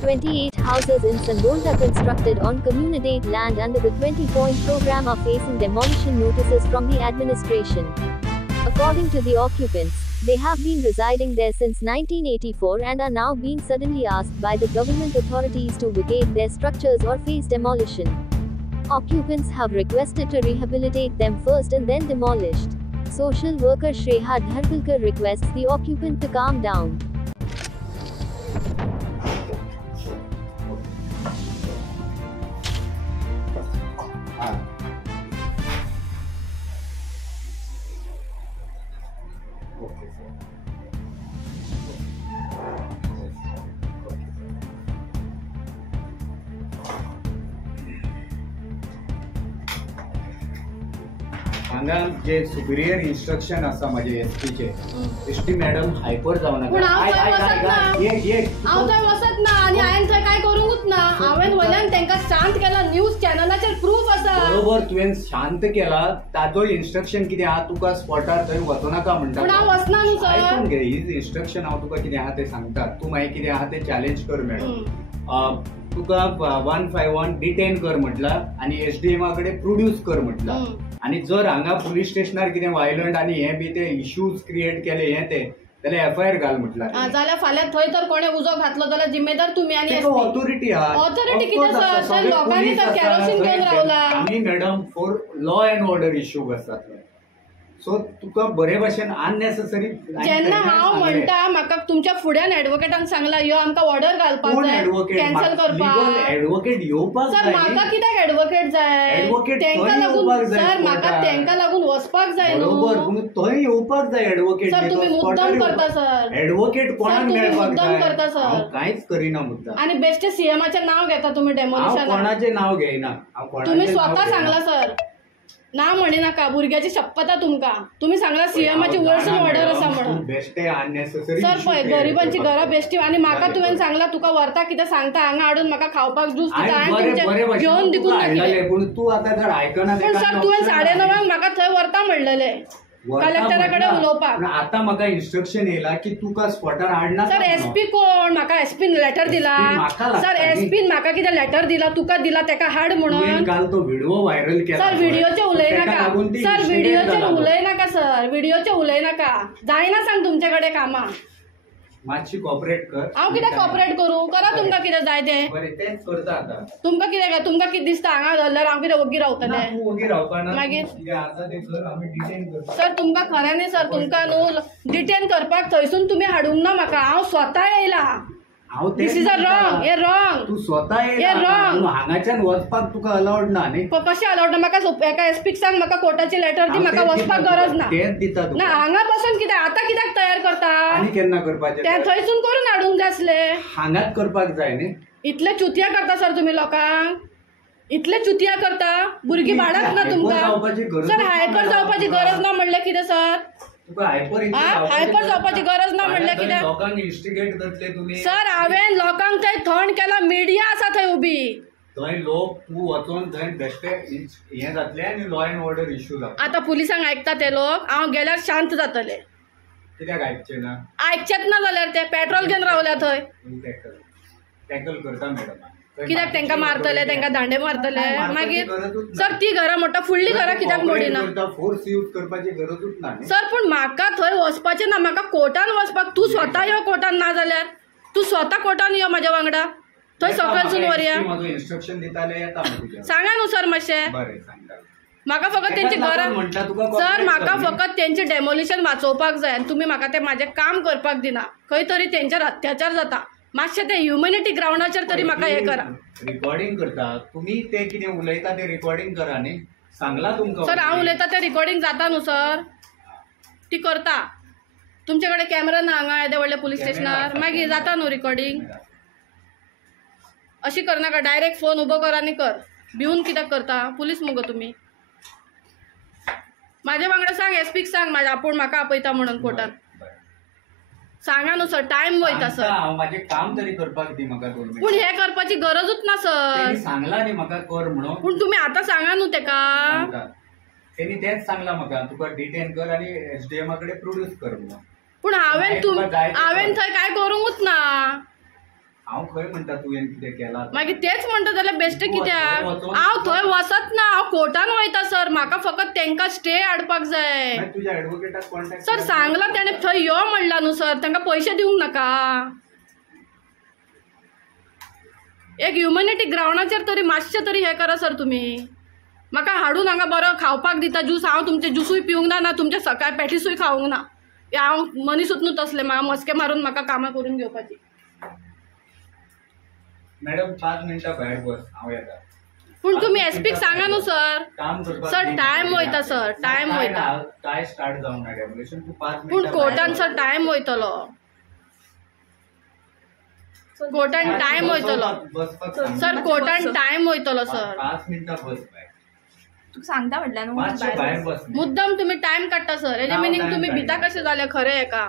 28 houses in Sangonda constructed on community land under the 20-point program are facing demolition notices from the administration. According to the occupants, they have been residing there since 1984 and are now being suddenly asked by the government authorities to vacate their structures or face demolition. Occupants have requested to rehabilitate them first and then demolished. Social worker Shreya Dharpilkar requests the occupant to calm down. हांगा जे Superior instruction आसा माझे एसपीचे ST madam hyper जावं नाका. हांव थंय वचत ना आनी हांवें थंय काय करूंकूच ना. हांवें वयल्यान तांकां शांत केला. न्यूज चॅनलाचेर प्रूफ आसा. बरोबर तुवें शांत केला. ताजो इन्स्ट्रक्शन कितें आहा तुका स्पॉटार थंय वचो नाका म्हणटा. पूण हांव वचना न्हू सर. आयकून घे हीच इन्स्ट्रक्शन हांव तुका कितें आहा तें सांगता. तूं मागीर कितें आहा तें चॅलेंज कर मॅडम. तुका 151 डिटेन कर म्हटला आणि एसडीएमा कडे प्रोड्यूस कर म्हटला. आणि जर हांगा पुलीस स्टेशनार कितें वायलंट आणि हे बी ते इश्यूज क्रिएट केले हे ते जाल्यार एफआयआर घाल म्हटला. जाल्यार फाल्यां थंय तर कोणे उजो घातलो जाल्यार जिम्मेदार तुमी आनी ऑथॉरिटी आहा. ऑथॉरिटी कितें सर लोकांनी तर केरोसीन घेवन रावला. आमी madam for law and order issue आसात. सो तुका बरे भाशेन अननेसेसरी जेन्ना हांव म्हणटा म्हाका तुमच्या फुड्यान एडवोकेटान सांगला यो आमकां ऑर्डर घालपाक जाय कॅन्सल करपाक. एडवोकेट येवपाक सर म्हाका कित्याक एडवोकेट जाय. तांकां लागून सर म्हाका तांकां लागून वचपाक जाय न्हू. थंय येवपाक जाय एडवोकेट. सर तुमी मुद्दाम करता सर. एडवोकेट कोणाक मेळपाक मुद्दाम करता सर. कांयच करिना मुद्दाम. आनी बेश्टे सीएमाचें नांव घेता तुमी डेमोलिशन. कोणाचें नाव घेयना. तुमी स्वता सांगला सर. ना म्हणे नाका. भुरग्याची शपथ तुमकां. तुमी सांगला सीएमाची वर्सून ऑर्डर आसा म्हणून. बेश्टे अननेसेसरी सर पळय गरिबांची घरां बेश्टी. आनी म्हाका तुवें सांगला तुका व्हरता कितें सांगता हांगा हाडून म्हाका खावपाक ज्यूस दिता. हांवें घेवन दिकून ना. पूण तूं आतां जर आयकना. पूण सर तुवें 9:30 म्हाका थंय व्हरता म्हणलेलें कलेक्टरा कडेन उलोवपाक. आता म्हाका इन्स्ट्रक्शन येयला की तुका स्पॉटार हाडना. सर एसपी कोण. म्हाका एसपीन लेटर दिला. सर एसपीन म्हाका कितें लेटर दिला तुका दिला तेका हाड म्हणून. काल तो व्हिडिओ व्हायरल केला. सर व्हिडिओचे उलयनाका. सर व्हिडिओचेर उलयनाका. सर व्हिडिओचे उलयनाका. जायना सांग तुमचे कडेन कामां. मातशी कॉपरेट कर. हांव कित्याक कॉपरेट करूं. करा तुमकां कितें जाय तें. बरें तेंच करता आतां. तुमकां कितें दिसता हांगा धरल्यार हांव कितें वग्गी रावतलें. तूं वग्गी रावपाना. मागीर कितें आसा तें कर. आमी डिटेन करता. सर तुमकां खऱ्यांनी सर तुमकां न्हू डिटेन करपाक थंयसून तुमी हाडूंक ना म्हाका. हांव स्वता येयला. दिस इज अ रॉंग. हे रॉंग. तू स्वता येयला. हांगाच्यान वचपाक तुका अलाउड ना न्ही. कशें अलाउड ना. म्हाका एका एसपीक सांग म्हाका कोर्टाची लेटर दी. म्हाका वचपाक गरज ना. तेंच दिता ना हांगा बसून कितें आतां कित्याक तयार करता. आनी केन्ना करपाचें. तें थंयसून करून हाडूंक जाय आसलें. हांगाच करपाक जाय न्ही. इतले चुतिया करता सर तुमी लोकांक. इतले चुतिया करता. भुरगीं भाडत ना तुमकां. सर हायपर जावपाची गरज ना म्हणलें कितें सर. हायपर जावपाची गरज ना म्हणलें कितें. लोकांक इन्स्टिगेट करतले तुमी. सर हांवें लोकांक थंय थंड केला. मिडिया आसा थंय उबी. थंय लोक तूं वचून थंय बेश्टे हें जातलें आनी लॉ अँड ऑर्डर इश्यू जातले. आतां पुलिसांक आयकता ते लोक. हांव गेल्यार शांत जातले. कित्याक आयकचे ना. आयकचेच ना जाल्यार ते पेट्रोल घेवन रावल्या थंय. टॅकल करता मॅडम. कित्याक तांकां मारतले तांकां दांडे मारतले मागीर. सर ती घरां म्हणटा फुडली घरां कित्याक मोडिना. फोर्स यूज करपाची गरजूच ना. सर पूण म्हाका थंय वचपाचें ना. म्हाका कोर्टान वचपाक. तूं स्वता यो कोर्टान. ना जाल्यार तूं स्वता कोर्टान यो म्हाज्या वांगडा. थंय सकयलसून व्हरया. इन्स्ट्रक्शन दिताले येता. सांगा न्हू सर मातशें. म्हाका फकत तेंची घरां. सर म्हाका फकत तेंचें डेमोलिशन वाचोवपाक जाय. आनी तुमी म्हाका तें म्हाजें काम करपाक दिना. खंय तरी तेंचेर अत्याचार जाता. मातशें ते ह्युमॅनिटी ग्राउंडाचेर तरी म्हाका हें करा. रिकॉर्डिंग करता तुमी. ते कितें उलयता ते रिकॉर्डिंग करा न्ही. सांगला तुमकां. सर हांव उलयता तें रिकॉर्डिंग जाता न्हू सर. ती करता. तुमचे कडेन कॅमेरा ना हांगा येदे व्हडल्या पुलीस स्टेशनार. मागीर जाता न्हू रिकॉर्डिंग. अशी करनाका. डायरेक्ट फोन उबो कर आनी कर. भिवून कित्याक करता. पुलीस मुगो तुमी. म्हाज्या वांगडा सांग एसपीक सांग आपूण म्हाका आपयता म्हणून कोर्टान. सांगा न्हू सर. टायम वयता सर. म्हाजें काम तरी करपाक दी म्हाका 2 मिनिट. पूण हे करपाची गरजूच ना सर. सांगला न्ही म्हाका कर म्हणून. पूण तुमी आतां सांगा न्हू तेका. तेणी तेच सांगला म्हाका तुका डिटेन कर आनी एसडीएमा कडेन प्रोड्यूस कर म्हणून. पूण हांवें थंय काय करूंकूच ना. हांव खंय म्हणटा तुवें कितें केलां मागीर तेच म्हणटा जाल्यार बेश्टे कित्याक हांव थंय वचत ना, हांव कोर्टान वयता सर. म्हाका फकत तांकां स्टे हाडपाक जाय. तुज्या एडवोकेटाक कॉन्टॅक्ट सर सांगलां तेणें थंय यो म्हणलां न्हू सर, तांकां पयशे दिवंक नाका. एक ह्युमॅनिटी ग्रावंडाचेर तरी मातशें तरी हें करा सर तुमी. म्हाका हाडून हांगा बरो खावपाक दिता ज्यूस, हांव तुमचे ज्यूसूय पिवंक ना, तुमचे सकाळ पॅटीसूय खावंक ना. हांव मनीसूच न्हू तसलें, मस्के मारून म्हाका कामां करून घेवपाची. मॅडम 5 मिनटां भायर बस, हांव येता. पूण तुमी एसपीक सांगा न्हू सर. काम करपाक सर टायम वयता सर, टायम वयता. काय स्टार्ट जावंक ना डेमोलेशन. तूं 5 मिनटां पूण कोर्टान सर टायम वयतलो, कोर्टान टायम वयतलो सर, कोर्टान टायम वयतलो सर. 5 मिनटां बस भायर. तू सांगता म्हटल्यार न्हू मातशें भायर बस. मुद्दम तुम्ही टाइम काडटा सर. हेजे मिनींग तुम्ही भिता कशें जाले खरें हेका.